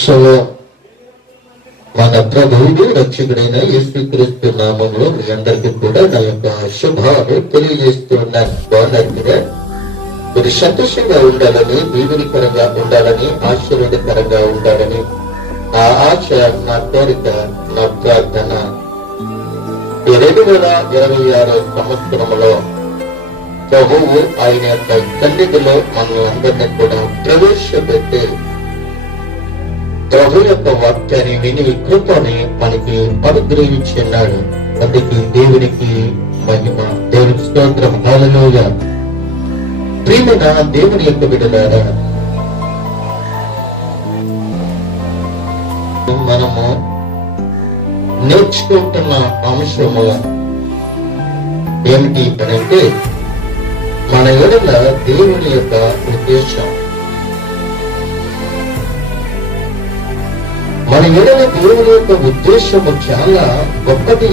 So మన ప్రభువుడు రక్షకుడైన యేసుక్రీస్తు నామంలో మీ అందరికీ కూడా నా యొక్క శుభాలు తెలియజేస్తున్నాను. బాగున్నారు కదా? మీరు సంతోషంగా ఉండాలని దీవునికరంగా ఉండాలని ఆశీర్వాదకరంగా ఉండాలని ఆ ఆశ నా కోరిక నా ప్రార్థన రెండు వేల ఇరవై ఆరో సంవత్సరంలో ప్రభువు ఆయన యొక్క సన్నిధిలో మనల్ని అందరినీ కూడా ప్రవేశపెట్టి ప్రభు యొక్క వాక్యాన్ని విని కృపని మనకి అనుగ్రహించున్నాడు అందుకే దేవునికి మహిమ దేవునికి స్తోత్రం. హాలలోయ ప్రియమైన దేవుని యొక్క బిడ్డలారా మనము నేర్చుకుంటున్న అంశము ఏమిటి అంటే మన ఎడల దేవుని యొక్క ఉద్దేశం. మన ఎడల దేవుని యొక్క ఉద్దేశము చాలా గొప్పది.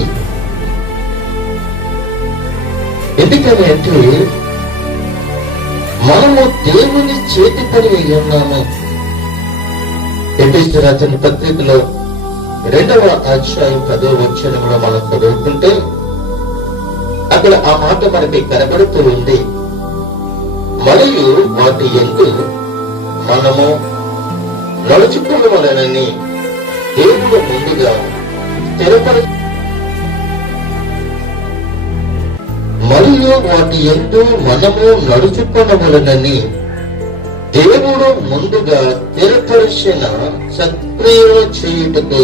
ఎందుకనంటే మనము దేవుని చేతి పని అయి ఉన్నాము. ఎపిసి రాసిన పత్రికలో రెండవ అధ్యాయం పదో వచ్చిన కూడా మనం చదువుకుంటే అక్కడ ఆ మాట మనకి కనబడుతూ ఉంది. మరియు వాటి ఎందు మనము నడుచుకోవాలనని దేవుడు ముందుగా స్థిరపరి మరియు వాటి ఎందు మనము నడుచుకొనవలనని దేవుడు ముందుగా తెరపరిచిన సత్క్రియలు చేయుటకు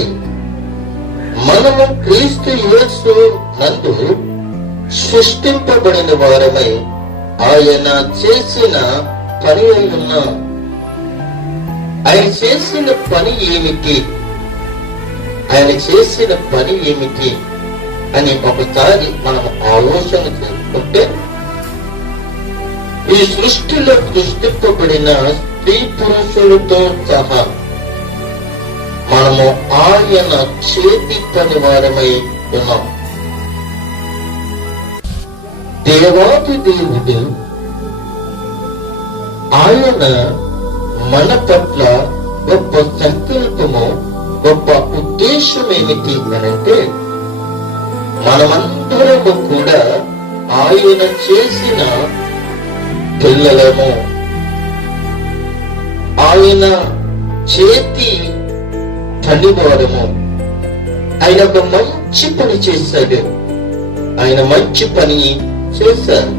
మనము క్రీస్తు యేసు నందు సృష్టింపబడిన వారమై ఆయన చేసిన పని ఉన్నాం ఆయన చేసిన పని ఏమిటి? ఆయన చేసిన పని ఏమిటి అని ఒకసారి మనం ఆలోచన చేసుకుంటే ఈ సృష్టిలో సృష్టింపబడిన స్త్రీ పురుషులతో సహా మనము ఆయన చేతి పని వారమై ఉన్నాం. దేవాది దేవుడు ఆయన మన పట్ల గొప్ప సంకల్పము గొప్ప ఉద్దేశం ఏమిటి అనంటే మనమందరము కూడా ఆయన చేసిన పిల్లలము. ఆయన చేతి పనివారము ఆయన ఒక మంచి పని చేశాడు. ఆయన మంచి పని చేశారు.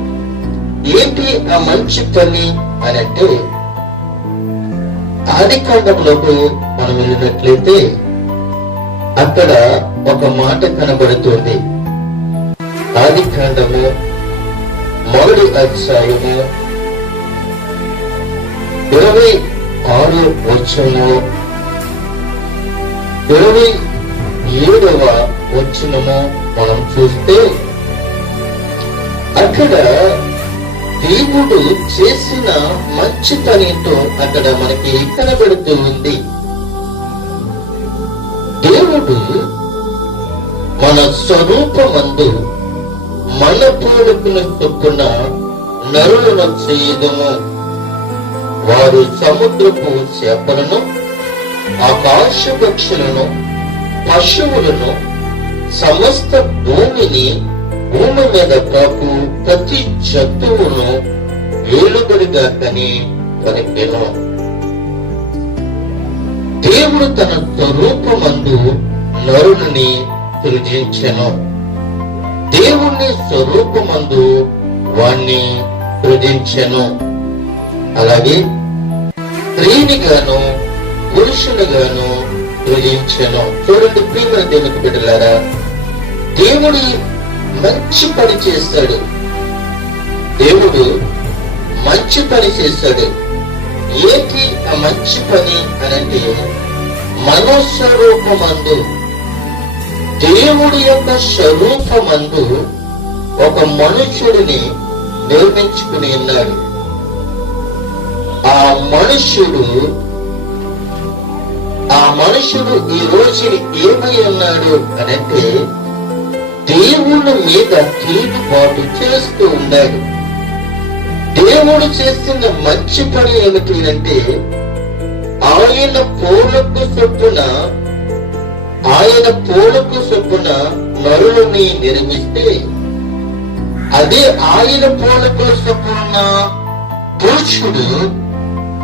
ఏంటి ఆ మంచి పని అని అంటే ఆది కాండంలో మనం వెళ్ళినట్లయితే అక్కడ ఒక మాట కనబడుతుంది. ఆది కాండము మొదటి అధ్యాయము ఇరవై ఆరు వచ్చము ఇరవై ఏడవ వచ్చినము మనం చూస్తే అక్కడ దేవుడు చేసిన మంచితనంతో అక్కడ మనకి కనబడుతూ ఉంది. దేవుడు మన స్వరూపమందు మన పోలికను చొప్పున నరులను చేయదము. వారు సముద్రపు చేపలను ఆకాశ పక్షులను పశువులను సమస్త భూమిని భూమి మీద కాకు ప్రతి జంతువును వేలుబడిగా కని కనిపెను దేవుడు తన స్వరూపమందు నరుడిని సృజించెను. దేవుణ్ణి స్వరూపమందు వాణ్ణి సృజించెను. అలాగే స్ప్రేని గాను సృజించెను. చూడండి ప్రియమైన దేవునికి బిడ్డలారా దేవుడి మంచి పని చేస్తాడు. దేవుడు మంచి పని చేస్తాడు. ఏంటి ఆ మంచి పని అనంటే మనస్వరూపమందు దేవుడి యొక్క స్వరూపమందు ఒక మనుష్యుడిని నిర్మించుకుని ఉన్నాడు. ఆ మనుష్యుడు ఆ మనుషుడు ఈ రోజు ఏమై ఉన్నాడు అనంటే దేవుని మీద తిరుగుబాటు చేస్తూ ఉన్నాడు. దేవుడు చేసిన మంచి పని ఏమిటి అంటే ఆయన పోలకు చొప్పున ఆయన పూలకు చొప్పున నరులని నిర్మిస్తే అదే ఆయన పూలకు చొప్పున పురుషుడు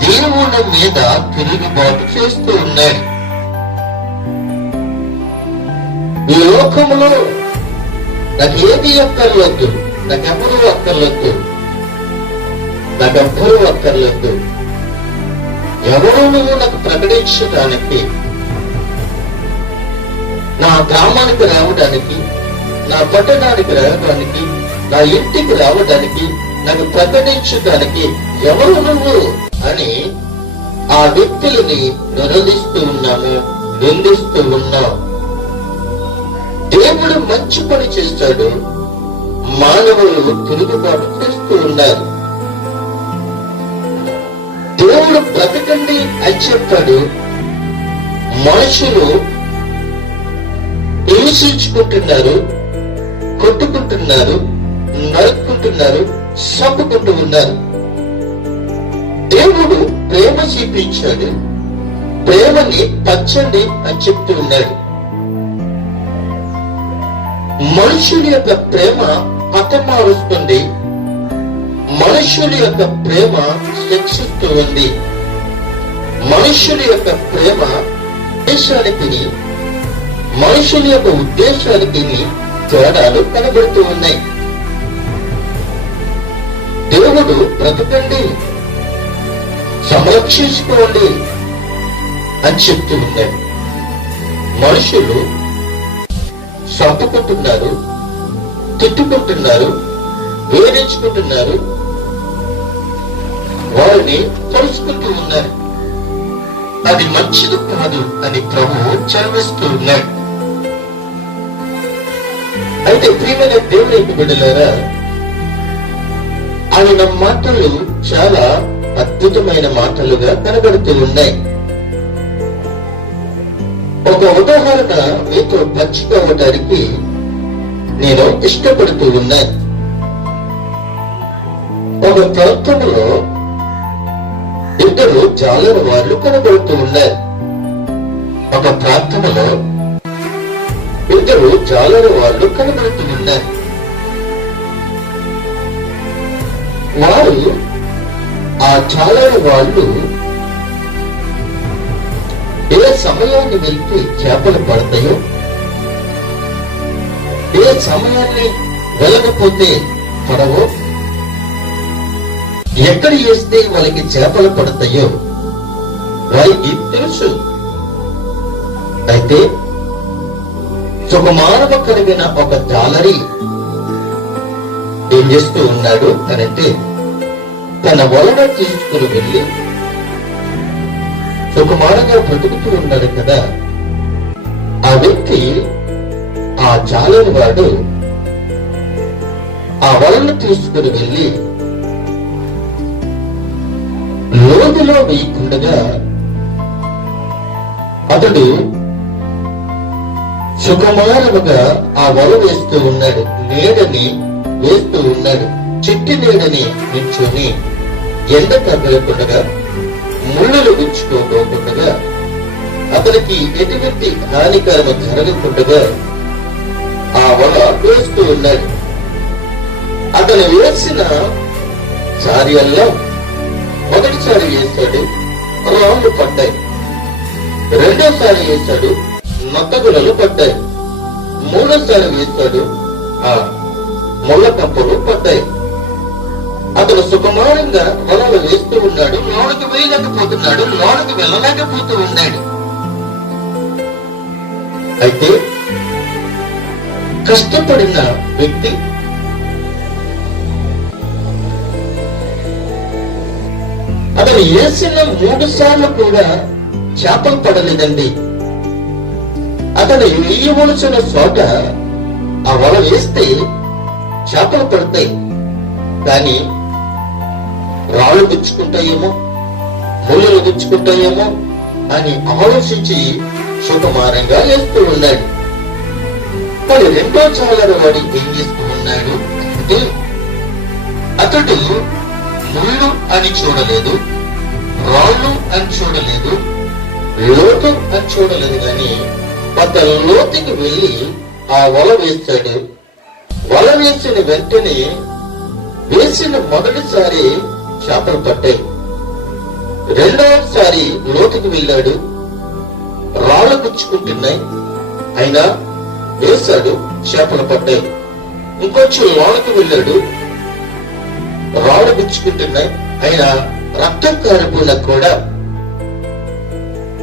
దేవుని మీద తిరుగుబాటు చేస్తూ ఉన్నాడు. ఈ లోకంలో నాకేది అక్కర్లొద్దు అక్కర్లేదు అక్కర్లొద్దు అక్కర్లేదు నాకెవ్వరూ అక్కర్లేదు ఎవరు నువ్వు నాకు ప్రకటించడానికి నా గ్రామానికి రావడానికి నా పట్టణానికి రావడానికి నా ఇంటికి రావడానికి నాకు ప్రకటించడానికి ఎవరు నువ్వు అని ఆ వ్యక్తులని నిరోధిస్తూ ఉన్నాము నిందిస్తూ ఉన్నాం. దేవుడు మంచి పని చేస్తాడు మానవులు తిరుగుబాటు చేస్తూ ఉన్నారు. దేవుడు బ్రతకండి అని చెప్పాడు. మనుషులు దూషించుకుంటున్నారు కొట్టుకుంటున్నారు నరుక్కుంటున్నారు చంపుకుంటూ ఉన్నారు. దేవుడు ప్రేమ చూపించాడు ప్రేమని పంచండి అని చెప్తూ ఉన్నాడు. మనుషుల యొక్క ప్రేమ పతమారుస్తుంది మనుషుల యొక్క ప్రేమ శిక్షిస్తూ ఉంది. మనుషుల యొక్క ప్రేమ దేశానికి మనుషుల యొక్క ఉద్దేశానికి తేడాలు కనబడుతూ ఉన్నాయి. దేవుడు బ్రతకండి. సంరక్షించుకోండి అని చెప్తూ ఉన్నాడు. మనుషులు చంపుకుంటున్నారు తిట్టుకుంటున్నారు వేధించుకుంటున్నారు. వారిని కలుసుకుంటూ ఉన్నారు. అది మంచిది కాదు అని ప్రభువు చదివిస్తూ ఉన్నాడు. అయితే ప్రియమైన దేవుని యొక్క బిడ్డలారా ఆయన మాటలు చాలా అద్భుతమైన మాటలుగా కనబడుతూ ఉన్నాయి. ఒక ఉదాహరణ మీతో పంచుకోవటానికి నేను ఇష్టపడుతూ ఉన్నాను. ఒక ప్రాంతంలో ఇద్దరు జాలర వాళ్ళు కనబడుతూ ఉన్నారు. ఒక ప్రాంతంలో ఇద్దరు జాలర వాళ్ళు కనబడుతున్నారు వారు ఆ జాలర వాళ్ళు ఏ సమయాన్ని వెళ్తే చేపలు పడతాయో ఏ సమయాన్ని వెళ్ళకపోతే పడవో ఎక్కడ వేస్తే వాళ్ళకి చేపలు పడతాయో వారికి తెలుసు. అయితే సుకుమారవ కలిగిన ఒక జాలరి ఏం చేస్తూ ఉన్నాడు అనంటే తన వలన తీసుకుని వెళ్ళి సుకుమారంగా బ్రతుకుతూ ఉన్నాడు కదా. ఆ వ్యక్తి ఆ జాలని వాడు ఆ వలను తీసుకుని వెళ్ళి లోతులో వేయకుండగా అతడు సుకుమారముగా ఆ వల వేస్తూ ఉన్నాడు నీడని వేస్తూ ఉన్నాడు చిట్టి నీడని నించుని ఎండ తగ్గకుండా ముళ్ళులు గుచ్చుకోకుండా అతనికి ఎటువంటి హానికరము జరగకుండా ఆ వల వేస్తూ ఉన్నాడు. అతను వేసిన చార్యల్లో మొదటిసారి వేస్తాడు రాళ్ళు పడ్డాయి. రెండోసారి వేస్తాడు నత్తగులలు పడ్డాయి మూడోసారి వేస్తాడు ఆ ముళ్ళ కంపలు పడ్డాయి అతను సుకుమారంగా వలలు వేస్తూ ఉన్నాడు లోనికి వేయలేకపోతున్నాడు లోనికి వెళ్ళలేకపోతూ ఉన్నాడు. అయితే కష్టపడిన వ్యక్తి అతను వేసిన మూడు సార్లు కూడా చేపలు పడలేదండి. అతడు వేయవలసిన చోట ఆ వల వేస్తే చేపలు పడతాయి. కానీ రాళ్ళు గుచ్చుకుంటాయేమో ముళ్ళలు గుచ్చుకుంటాయేమో అని ఆలోచించి సుకుమారంగా వేస్తూ ఉన్నాడు. మరి రెండో చాలర వాడి ఏం చేస్తూ ఉన్నాడు అంటే అతడు ముళ్ళు అని చూడలేదు రాళ్ళు అని చూడలేదు లోతు అని చూడలేదు కానీ అతను లోతుకి వెళ్ళి ఆ వల వేస్తాడు వల వేసిన వెంటనే వేసిన మొదటిసారి చేపలు పట్టాయి. రెండవసారి లోతుకి వెళ్ళాడు. రాళ్ళు గుచ్చుకుంటున్నాయి అయినా వేశాడు చేపలు పడ్డాయి ఇంకొంచెం లోనకి వెళ్ళాడు. రాళ్ళు గుచ్చుకుంటున్నాయి అయినా రక్తం కారిపోయినా కూడా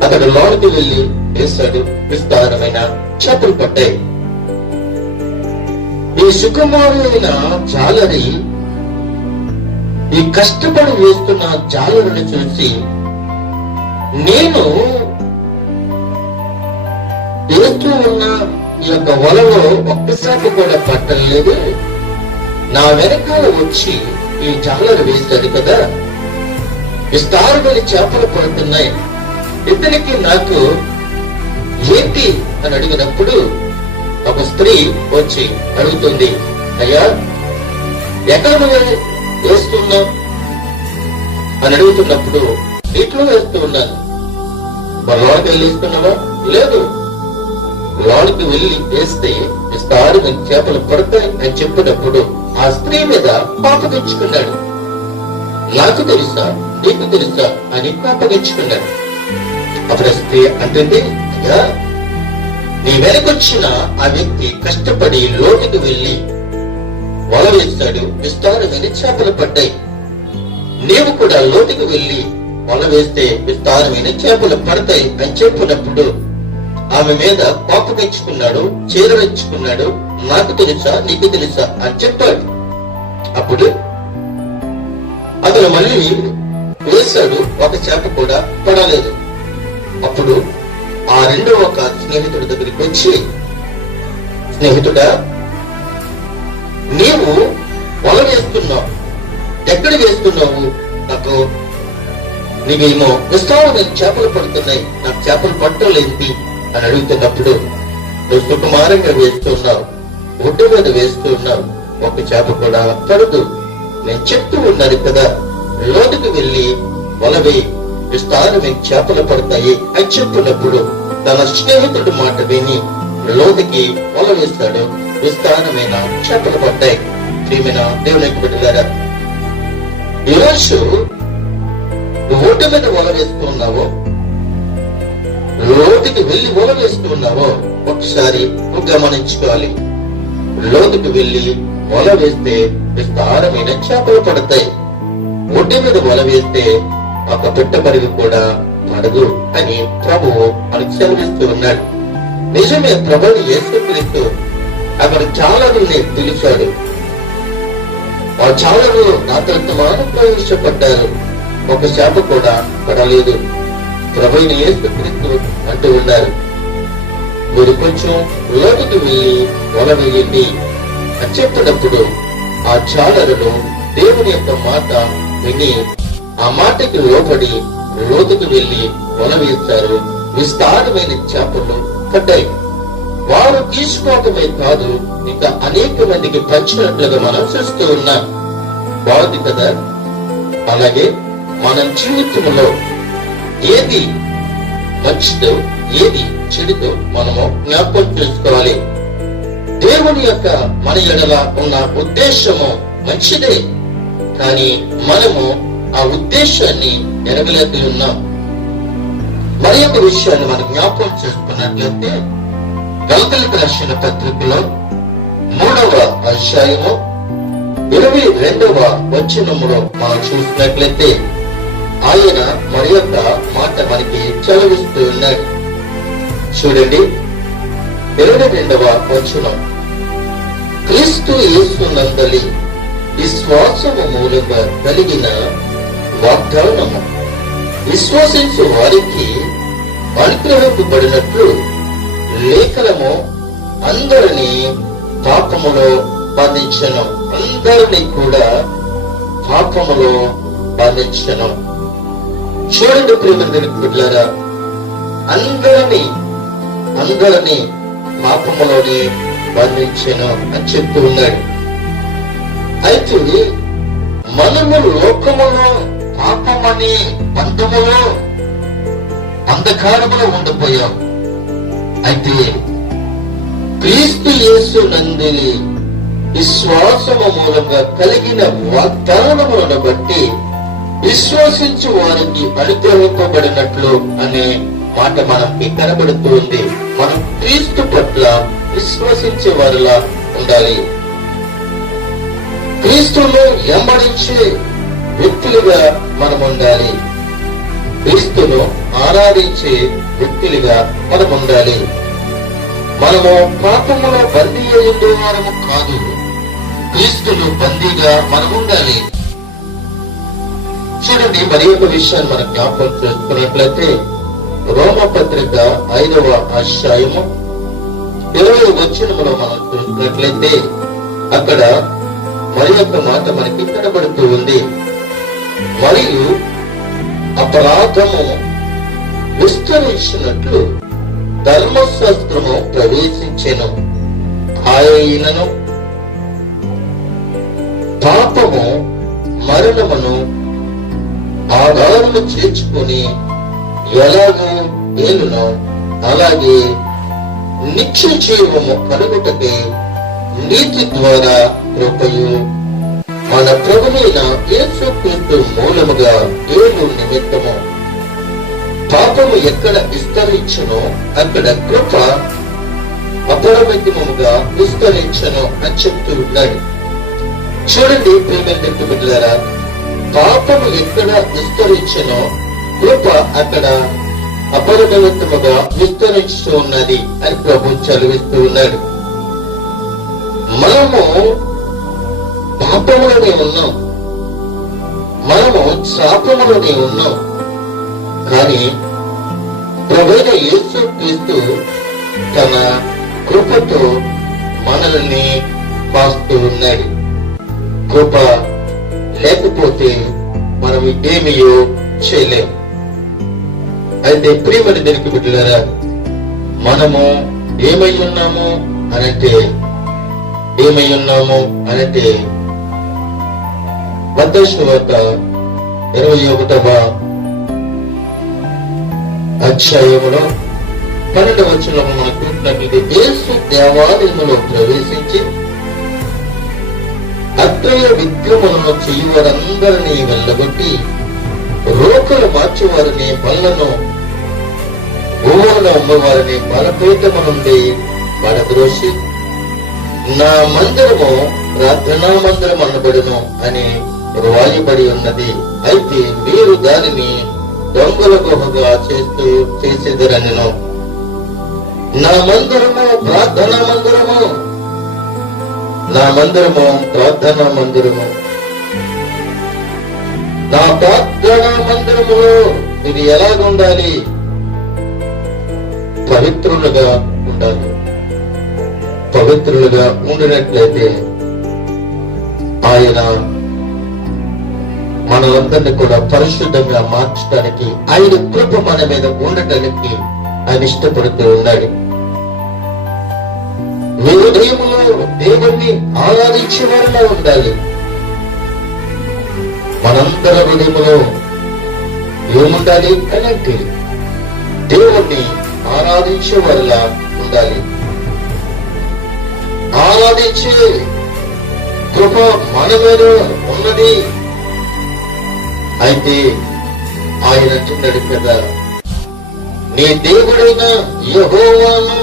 అతడు లోనికి వెళ్ళి వేశాడు విస్తారమైన చేపలు పట్టాయి ఈ సుకుమారుడైన జాలరి ఈ కష్టపడి వేస్తున్న జాలరుని చూసి నేను వేస్తూ ఉన్న ఈ యొక్క వలలో ఒక్కసారి కూడా పట్టం లేదు. నా వెనకాల వచ్చి ఈ జాలరు వేశాడు కదా. విస్తారమైన చేపలు పడుతున్నాయి ఇతనికి నాకు ఏంటి అని అడిగినప్పుడు ఒక స్త్రీ వచ్చి అడుగుతుంది అయ్యా ఎక్కడ నువ్వు వేస్తున్నావు? అని అడుగుతున్నప్పుడు నీటిలో వేస్తూ ఉన్నాను. లోనికి వెళ్ళి వేస్తున్నావా లేదు. లోనికి వెళ్ళి వేస్తే విస్తారు చేపలు పడతాయి అని చెప్పినప్పుడు ఆ స్త్రీ మీద పాపగించుకున్నాడు నాకు తెలుసా నీకు తెలుసా అని పాపగించుకున్నాడు అప్పుడు ఆ అంటుంది. అయ్యా నీ వెనకొచ్చిన ఆ వ్యక్తి కష్టపడి లోటుకు వెళ్ళి వల వేస్తాడు విస్తారమైన చేపలు పడ్డాయి. నీవు కూడా లోటుకు వెళ్ళి వల వేస్తే విస్తారమైన చేపలు పడతాయి అని చెప్పినప్పుడు ఆమె మీద కోపగించుకున్నాడు చీరరించుకున్నాడు నాకు తెలుసా నీకు తెలుసా అని చెప్పాడు. అప్పుడు అతను మళ్ళీ వేశాడు. ఒక చేప కూడా పడలేదు. అప్పుడు ఆ రెండో ఒక స్నేహితుడి దగ్గరికి వచ్చి స్నేహితుడా నీవు వల వేస్తున్నావు. ఎక్కడ వేస్తున్నావు? నాకు నీకేమో నేను చేపలు పడుతున్నాయి. నాకు చేపలు పట్టడం పట్టలేంటి అని అడుగుతున్నప్పుడు నువ్వు సుకుమారంగా వేస్తున్నావు. ఒడ్డు మీద వేస్తున్నావు. ఒక చేప కూడా పడదు. నేను చెప్తూ ఉన్నాను కదా లోతుకు వెళ్ళి వలవే విస్తారమైన చేపలు పడతాయి అని చెప్పినప్పుడు తన స్నేహితుడి మాట విని లోతుకి వల వేస్తాడు. విస్తారమైన చేపలు పడ్డాయి ప్రియమైన దేవుని బిడ్డలారా ఈరోజు నువ్వు మీద వల వేస్తున్నావో లోతుకి వెళ్ళి వల వేస్తున్నావో ఒకసారి గమనించుకోవాలి. లోతుకి వెళ్ళి వల వేస్తే విస్తారమైన చేపలు పడతాయి. ఒడ్డు మీద వల వేస్తే ఒక పిట్ట పరిగి కూడా పడదు అని ప్రభువు మనకు సెలవిస్తూ ఉన్నాడు. నిజమే ప్రభుని యేసుక్రీస్తు అక్కడ చాలా పిలిచాడు. ఆ చాలను నాతో ప్రవేశపడ్డారు ఒక శాప కూడా పడలేదు. ప్రభుని యేసుక్రీస్తు అంటూ ఉన్నారు. మీరు కొంచెం లోతుకు వెళ్ళి వల వేయండి అని చెప్పినప్పుడు ఆ చాలరులు దేవుని యొక్క మాట విని ఆ మాటకి లోబడి లోతుకు వెళ్ళి వల వేశారు విస్తారమైన చేపలు పడ్డాయి వారు తీసుకోవటమే కాదు ఇంకా అనేక మందికి పంచినట్లుగా మనం చూస్తూ ఉన్నాం. బాగుంది కదా? అలాగే మనం జీవితంలో ఏది మంచిదో ఏది చెడుతో మనము జ్ఞాపకం చేసుకోవాలి. దేవుని యొక్క మన ఎడల ఉన్న ఉద్దేశము మంచిదే. కానీ మనము ఆ ఉద్దేశాన్ని ఎరగలేక ఉన్నాం మరి ఒక విషయాన్ని మనం జ్ఞాపకం చేసుకున్నట్లయితే గల్కలికి రాసిన పత్రికలో మూడవ అధ్యాయము ఇరవై రెండవ వచ్చినములో మనం చూసినట్లయితే ఆయన మరి యొక్క మాట మనకి చదివిస్తూ ఉన్నాడు. చూడండి. ఇరవై రెండవ వచనం. క్రీస్తు యేసు నందలి విశ్వాసము మూలంగా కలిగిన వాగ్దానము. విశ్వసించు వారికి అనుగ్రహింపబడినట్లు లేఖనము అందరినీ పాపములో బంధించను. అందరినీ కూడా పాపములో బంధించను. చూడండి ప్రేమ బిడ్డారా అందరినీ అందరినీ పాపములోనే బంధించను అని చెప్తూ ఉన్నాడు. అయితే మనము లోకములో పాపమని బంధములో అంధకారములో ఉండిపోయాం అయితే క్రీస్తు యేసు నందిని విశ్వాసము మూలంగా కలిగిన వాగ్దానములను బట్టి విశ్వసించు వారికి అనుగ్రహింపబడినట్లు అనే మాట మనకి కనబడుతుంది మనం క్రీస్తు పట్ల విశ్వసించే వారిలా ఉండాలి. క్రీస్తులో ఎంబడించే వ్యక్తులుగా మనం ఉండాలి క్రీస్తును ఆరాధించే వ్యక్తులుగా మనం ఉండాలి మనము పాపములో బందీ అయ్యే వారము కాదు. క్రీస్తులు బందీగా మనం ఉండాలి చూడండి మరి ఒక విషయాన్ని మనం జ్ఞాపకం చేసుకున్నట్లయితే రోమ పత్రిక ఐదవ అధ్యాయము ఇరవై వచ్చినములో మనం చూసినట్లయితే అక్కడ మరి యొక్క మాట మనకి కనబడుతూ ఉంది. మరియు అపరాధము విస్తరించినట్లు ధర్మశాస్త్రము ప్రవేశించెను. ఆయనను పాపము మరణమును ఆధారము చేర్చుకొని ఎలాగో ఏలునో అలాగే నిత్య జీవము కలుగుటకే నీతి ద్వారా కృపయు మన ప్రభువైన యేసుక్రీస్తు మూలముగా ఏలు నిమిత్తము. పాపము ఎక్కడ విస్తరించను అక్కడ కృప అపరమితముగా విస్తరించను అని చెప్తూ ఉన్నాడు చూడండి ప్రేమ బిడ్డలారా పాపము ఎక్కడ విస్తరించనో కృప అక్కడ అపరిమితముగా విస్తరించుతూ ఉన్నది అని ప్రభు చదివిస్తూ ఉన్నాడు. మనము శాపములోనే ఉన్నాం. మనము శాపములోనే ఉన్నాం. కానీ ప్రభుత్వ యేసు క్రీస్తు తన కృపతో మనల్ని కాస్తూ ఉన్నాడు. కృప లేకపోతే మనం ఏమియో చేయలేం. అయితే ప్రియమని దొరికి బిడ్డలారా మనము ఏమై ఉన్నాము అనంటే ఏమై ఉన్నాము అనంటే మద్దశువార్త ఇరవై ఒకటవ అధ్యాయములో పన్నెండు వచ్చిన మనం చూసినట్లయితే యేసు దేవాలయములో ప్రవేశించి అత్రయ విగ్రహములను చేయువారందరినీ వెళ్ళగొట్టి రోకలు మార్చేవారిని పళ్ళను భూములను అమ్మవారిని బలపీఠము నుండి పడద్రోసి నా మందిరము ప్రార్థనా మందిరం అనబడును అని రాయబడి ఉన్నది అయితే మీరు దానిని దొంగల గుహగా చేస్తూ చేసేదరనను. నా మందిరము ప్రార్థన మందిరము. నా మందిరము ప్రార్థన మందిరము. నా ప్రార్థన మందిరములో ఇది ఎలాగ ఉండాలి పవిత్రులుగా ఉండాలి. పవిత్రులుగా ఉండినట్లయితే ఆయన మనలందరినీ కూడా పరిశుద్ధంగా మార్చడానికి ఆయన కృప మన మీద ఉండటానికి ఆయన ఇష్టపడుతూ ఉన్నాడు. మీ హృదయములో దేవుణ్ణి ఆరాధించే వారిలో ఉండాలి. మనందరి హృదయంలో ఏముండాలి అంటే దేవుణ్ణి ఆరాధించే వల్ల ఉండాలి. ఆరాధించే కృప మన మీద ఉన్నది. అయితే ఆయన అంటున్నాడు కదా నీ దేవుడైన యహోవాను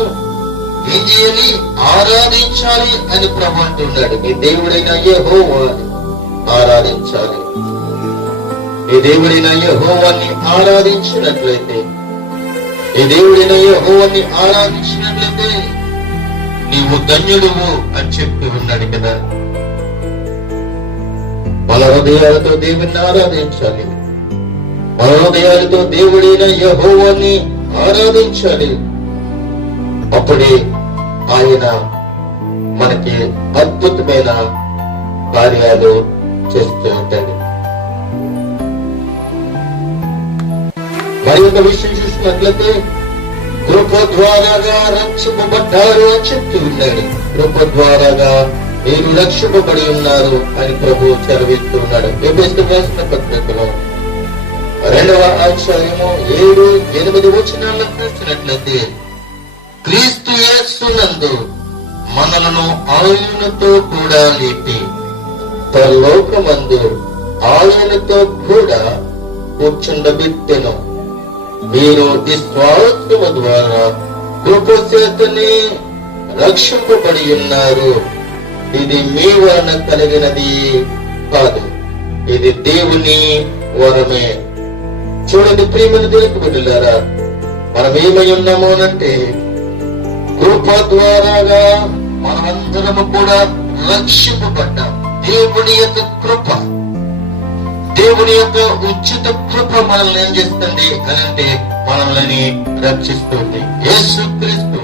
విజయని ఆరాధించాలి అని ప్రభు అంటున్నాడు. నీ దేవుడైన యహోవాని ఆరాధించాలి. నీ దేవుడైన యహోవాన్ని ఆరాధించినట్లయితే నీ దేవుడైన యహోవాన్ని ఆరాధించినట్లయితే నీవు ధన్యుడువు అని చెప్పి ఉన్నాడు కదా. మన హృదయాలతో దేవుణ్ణి ఆరాధించాలి. మన హృదయాలతో దేవుడైన యహోవాన్ని ఆరాధించాలి. అప్పుడే ఆయన మనకి అద్భుతమైన కార్యాలు చేస్తూ ఉంటాడు. మరి ఒక విషయం చూసినట్లయితే కృప ద్వారాగా రక్షింపబడ్డారు అని చెప్తూ ఉన్నాడు. కృప ద్వారాగా మీరు రక్షింపబడి ఉన్నారు అని ప్రభు చదివిస్తూ ఉన్నాడు ఎబెస్తు రాసిన పత్రికలో. రెండవ అధ్యాయము ఏడు ఎనిమిది వచనాలను చూసినట్లయితే క్రీస్తు యేసునందు మనలను ఆయనతో కూడా లేపి పరలోకమందు ఆయనతో కూడా కూర్చుండబెట్టెను. మీరు ఈ విశ్వాసము ద్వారా కృపచేతనే రక్షింపబడి ఉన్నారు. ఇది మీ వలన కలిగినది కాదు. ఇది దేవుని వరమే. చూడండి ప్రేమను దేవుకు బిడ్డలారా మనం ఏమై ఉన్నాము అంటే కృప ద్వారాగా మనమందరము కూడా రక్షింపబడ్డాం. దేవుని యొక్క కృప. దేవుని యొక్క ఉచిత కృప మనల్ని ఏం చేస్తుంది అని అంటే మనల్ని రక్షిస్తుంది. యేసు క్రీస్తు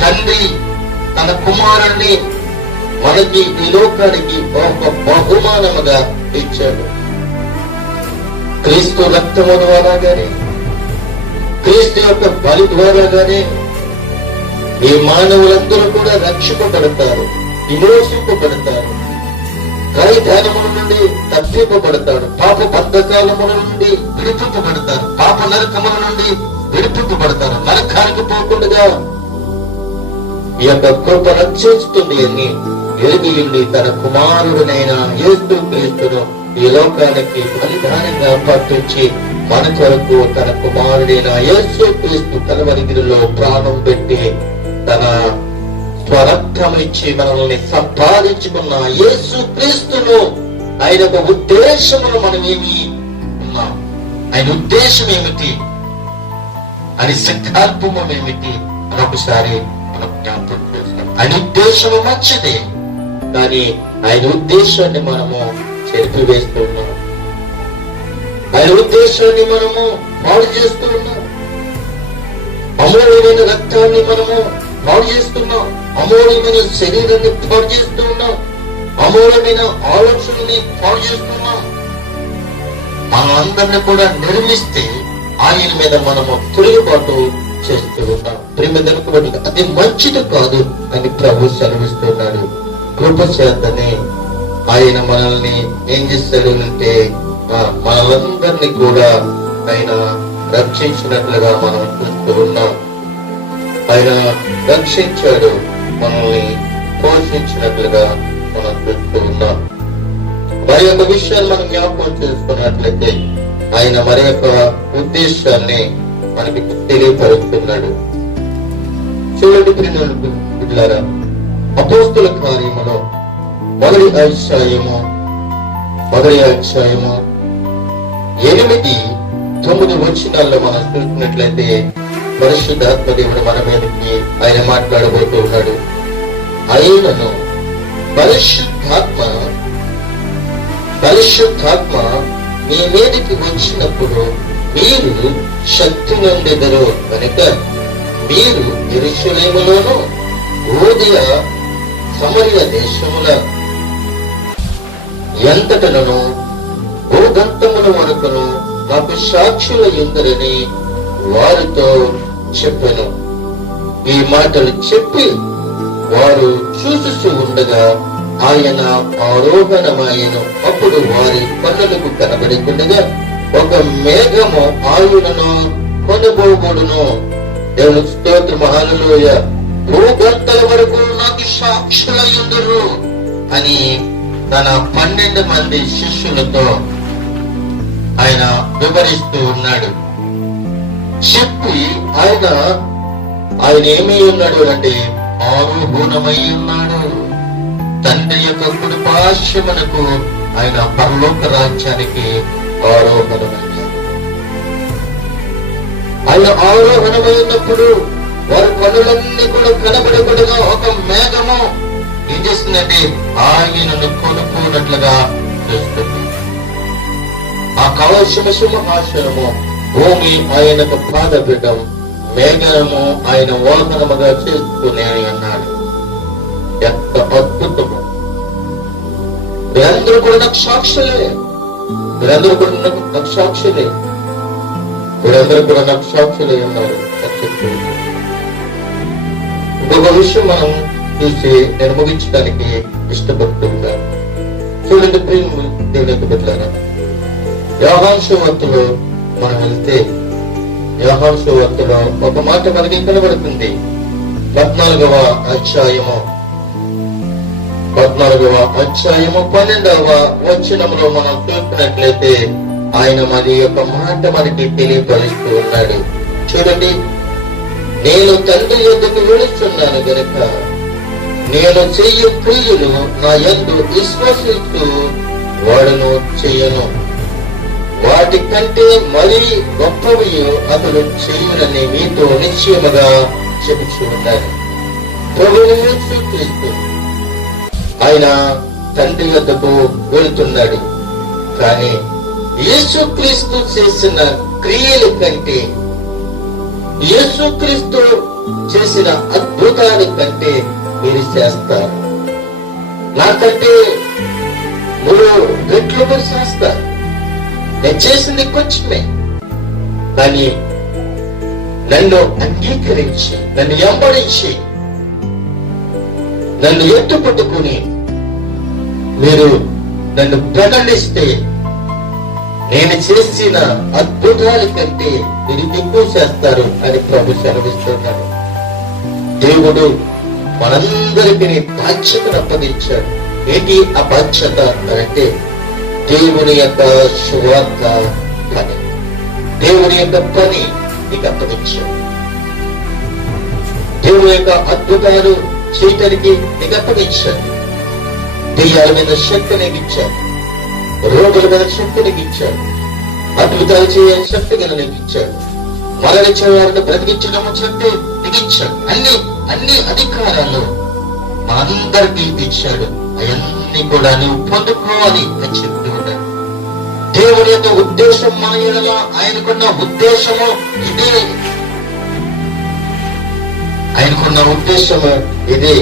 తండ్రి తన కుమారుణ్ణి మనకి ఈ లోకానికి బహుమానముగా ఇచ్చాడు. క్రీస్తు రక్తము ద్వారా గాని క్రీస్తు యొక్క బలి ద్వారా గాని ఈ మానవులందరూ కూడా రక్షింపబడతారు విమోచింపబడతారు రాయిధానముల నుండి తప్పింపబడతాడు పాప బద్ధకాలముల నుండి విడిపింపబడతారు పాప నరకముల నుండి విడిపింపబడతారు. నరకానికి పోకుండా ఈ యొక్క కృప రక్షిస్తుంది అని ఎరిగియుండి తన కుమారుడునైన యేసు క్రీస్తును ఈ లోకానికి బలిదానంగా పట్టించి మన కొరకు తన కుమారుడైన యేసు క్రీస్తు కలవరిగిరిలో ప్రాణం పెట్టి తన స్వరక్తమిచ్చి మనల్ని సంపాదించుకున్న యేసు క్రీస్తును ఆయన ఒక ఉద్దేశమును మనం ఏమి ఉన్నాం? ఆయన ఉద్దేశం ఏమిటి? అని సంకల్పము ఏమిటి? అని ఒకసారి మనం జ్ఞాపకం చేస్తాం ఆయన ఉద్దేశము మంచిదే. కానీ ఆయన ఉద్దేశాన్ని మనము చెరిపివేస్తూ ఉన్నాం. ఆయన ఉద్దేశాన్ని మనము పాడు చేస్తూ ఉన్నాం. అమూల్యమైన రక్తాన్ని మనము పాడు చేస్తున్నాం అమూల్యమైన శరీరాన్ని పాడు చేస్తూ ఉన్నాం. అమూల్యమైన ఆలోచనని పాడు చేస్తున్నాం మనందరిని కూడా నిర్మిస్తే ఆయన మీద మనము తిరుగుబాటు చేస్తూ ఉన్నాం. ప్రేమ దొరకబడి అది మంచిది కాదు అని ప్రభు సెలవిస్తున్నాడు. కృప చేతనే ఆయన మనల్ని ఏం చేస్తాడు అంటే ఆ, కూడా ఆయన రక్షించినట్లుగా మనం చూస్తూ ఉన్నాం. ఆయన రక్షించాడు మనల్ని పోషించినట్లుగా మనం చూస్తూ ఉన్నాం. మరి యొక్క విషయాన్ని మనం జ్ఞాపకం చేసుకున్నట్లయితే ఆయన మరి యొక్క ఉద్దేశాన్ని మనకి తెలియపరుస్తున్నాడు. చూడండి ప్రియులు అపోస్తుల కార్యములో మొదటి అధ్యాయము మొదటి అధ్యాయము ఎనిమిది తొమ్మిది వచ్చినాల్లో మనం చూసినట్లయితే పరిశుద్ధాత్మ దేవుడు మన మీదకి ఆయన మాట్లాడబోతూ ఉన్నాడు. ఆయనను పరిశుద్ధాత్మ పరిశుద్ధాత్మ మీ మీదకి వచ్చినప్పుడు మీరు శక్తి నుండెదరు. కనుక మీరు ఎరుషలేములోను ఓదియ సమరయ దేశముల ఎంతటను భూగంతముల వరకును నాకు సాక్షుల ఎందరని వారితో చెప్పను. ఈ మాటలు చెప్పి వారు చూసి ఉండగా ఆయన ఆరోహణమాయను. అప్పుడు వారి పనులకు కనబడకుండగా ఒక మేఘము ఆయనను కొనుగోబడును దేవుని స్తోత్ర మహానులోయ భూగంతల వరకు నాకు సాక్షులయ్యుందరు అని తన పన్నెండు మంది శిష్యులతో ఆయన వివరిస్తూ ఉన్నాడు. చెప్పి ఆయన ఆయన ఏమై ఉన్నాడు అంటే ఆరోహణమై ఉన్నాడు. తండ్రి యొక్క కుటుంబాశ్రమనకు ఆయన పరలోక రాజ్యానికి ఆరోహణమైన ఆయన ఆరోహణమై ఉన్నప్పుడు వారి పనులన్నీ కూడా కనబడకుండా ఒక మేఘము ఏం చేస్తుందంటే ఆయనను కొనుక్కున్నట్లుగా చేస్తుంది ఆ కవచమ సింహాసనము భూమి ఆయనకు పాదపీఠం మేఘనము ఆయన వాహనముగా చేసుకునే అన్నాడు. ఎంత అద్భుతము. మీరందరూ కూడా నాకు సాక్షులే. మీరందరూ కూడా నాకు సాక్షులే మీరందరూ కూడా నాకు సాక్షులే అన్నారు ఇంకొక విషయం మనం చూసి నేను ముగించడానికి ఇష్టపడుతూ చూడండి ప్రేమ దేవుని యొక్క బిడ్డలారా. యోహాన్ మనం వెళ్తే యోహాన్ సువార్తలో ఒక మాట మనకి కనబడుతుంది. పద్నాలుగవ అధ్యాయము పద్నాలుగవ అధ్యాయము పన్నెండవ వచ్చినంలో మనం చూసినట్లయితే ఆయన మరి యొక్క మాట మనకి తెలియపరుస్తూ ఉన్నాడు. చూడండి నేను తండ్రి యొక్కకు వెళుతున్నాను గనుక నేను చెయ్యి క్రియలు నా యందు విశ్వసిస్తూ వాడును చెయ్యను వాటి కంటే మరీ గొప్పవి అతడు చెయ్యనని మీతో నిశ్చయముగా చెబుతూ ఉన్నారు ప్రభువు ఆయన తండ్రి వద్దకు వెళుతున్నాడు. కానీ యేసుక్రీస్తు చేసిన క్రియల కంటే యేసుక్రీస్తు చేసిన అద్భుతాల కంటే మీరు చేస్తారు. నాకంటే మూడు రెట్లు కూడా చేస్తారు. నేను చేసింది కొంచెమే. కానీ నన్ను అంగీకరించి నన్ను ఎంబడించి నన్ను ఎత్తు పట్టుకుని మీరు నన్ను ప్రకటిస్తే నేను చేసిన అద్భుతాల కంటే మీరు ఎక్కువ చేస్తారు అని ప్రభు సెలవిస్తున్నాడు. దేవుడు మనందరికీ బాధ్యతను అప్పగించాడు. ఏంటి ఆ బాధ్యత అంటే దేవుని యొక్క శువార్త పని. దేవుని యొక్క పని నీకు అప్పగించాడు. దేవుని యొక్క అద్భుతాలు చేయటానికి నీకు ఇచ్చాడు దెయ్యాల మీద శక్తి ఇచ్చాడు రోగుల మీద శక్తి ఇచ్చాడు అద్భుతాలు చేయాలి శక్తి గల నీకు ఇచ్చాడు మరణించిన వారిని బ్రతికించడం శక్తి నీకు అన్ని అన్ని అధికారాలు అందరికీ ఇచ్చాడు అవన్నీ కూడా నువ్వు పొందుకోవాలి అని చెప్తూ ఉన్నాడు. దేవుడి యొక్క ఉద్దేశం మన ఆయనకున్న ఉద్దేశము ఇదే. ఆయనకున్న ఉద్దేశము ఇదే.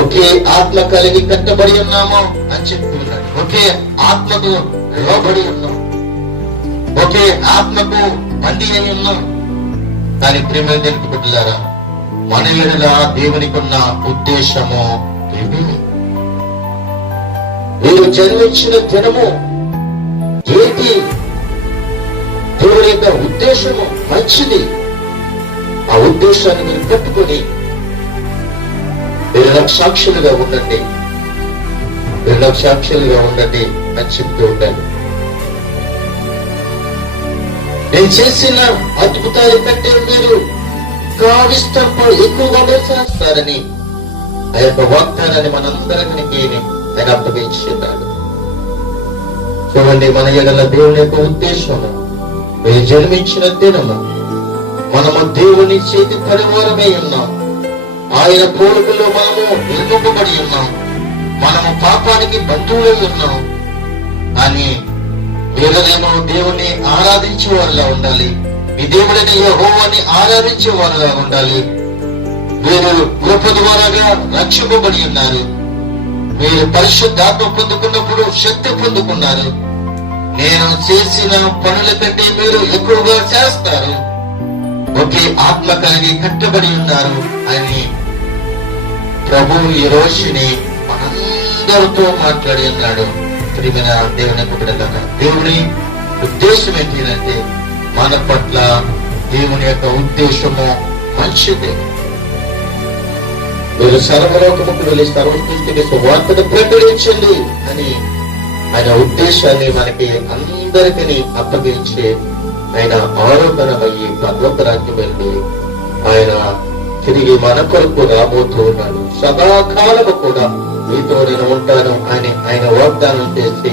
ఒకే ఆత్మ కలిగి కట్టబడి ఉన్నాము అని చెప్తున్నాడు ఒకే ఆత్మకు లోబడి ఉన్నాం. ఒకే ఆత్మకు బందీ అయి ఉన్నాం. దాని ప్రేమ తెలుపుకుంటున్నారా మన ఎడల దేవునికి ఉన్న ఉద్దేశము ఇదే. మీరు జన్మించిన దినము ఏంటి దేవుని యొక్క ఉద్దేశము మంచిది. ఆ ఉద్దేశాన్ని మీరు పట్టుకొని మీరు నాకు సాక్షులుగా ఉండండి. మీరు నాకు సాక్షులుగా ఉండండి. అని చెప్తూ ఉండాలి. నేను చేసిన అద్భుతాల కంటే మీరు కావిష్టంతో ఎక్కువగా మీరు చేస్తారని ఆ యొక్క వాగ్దానాన్ని మనందరికీ ఆయన అప్పగించున్నాడు చూడండి మన ఎడల దేవుని యొక్క ఉద్దేశము మీరు జన్మించిన దినము దేవుని చేతి పరివారమై ఉన్నాం. ఆయన కోరికలో మనము నిర్మింపబడి ఉన్నాం. మనము పాపానికి బంధువులై ఉన్నాం. అని వీళ్ళనేమో దేవుణ్ణి ఆరాధించే వారిలా ఉండాలి. ఈ దేవుడైన యహోవాన్ని ఆరాధించే వారిలా ఉండాలి. మీరు కృప ద్వారాగా రక్షింపబడి ఉన్నారు. మీరు పరిశుద్ధాత్మ పొందుకున్నప్పుడు శక్తి పొందుకున్నారు. నేను చేసిన పనుల కంటే మీరు ఎక్కువగా చేస్తారు. ఒకే ఆత్మ కలిగి కట్టబడి ఉన్నారు. అని ప్రభు ఈ రోజుని మనందరితో మాట్లాడి ఉన్నాడు. ప్రియమైన దేవుని బిడ్డలారా దేవుని ఉద్దేశం ఏంటంటే మన పట్ల దేవుని యొక్క ఉద్దేశము మంచిదే. మీరు సర్వలోకముకు వెళ్ళి సర్వసృష్టికి సువార్తను ప్రకటించండి అని ఆయన ఉద్దేశాన్ని మనకి అందరికీ అప్పగించే ఆయన ఆరోపణమయ్యి పర్వత రాజ్యం వెళ్ళి ఆయన తిరిగి మన కొరకు రాబోతూ ఉన్నాడు. సదాకాలము కూడా మీతో నేను ఉంటాను అని ఆయన వాగ్దానం చేసి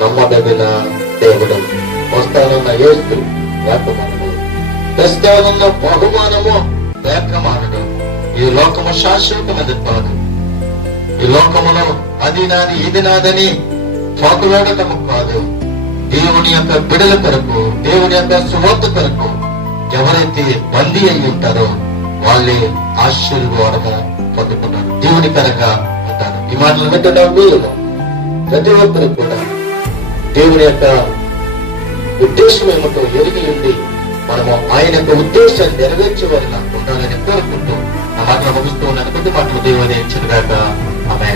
నమ్మదగిన దేవుడు. వస్తానన్న యేసు వర్తమానము తెస్తానన్న బహుమానము లేఖమానడు ఈ లోకము శాశ్వతమైనది. కాదు ఈ లోకమును అది నాది ఇది నాదని పాకులాడటము కాదు. దేవుని యొక్క బిడల కొరకు దేవుని యొక్క సువార్త కొరకు ఎవరైతే బందీ అయి ఉంటారో వాళ్ళే ఆశీర్వాదము పొందుకున్నారు దేవుని కరంగా ఉంటారు. ఈ మాటలు వింటున్న మీరు. ప్రతి ఒక్కరు కూడా దేవుని యొక్క ఉద్దేశం ఏమిటో ఎరిగి ఉండి మనము ఆయన యొక్క ఉద్దేశాన్ని నెరవేర్చే వారిలా ఉండాలని కోరుకుంటూ ఆ మాటలు ముగిస్తూ ఉన్నాను. కొద్ది మాటలు దేవుని చెరుగాక ఆమె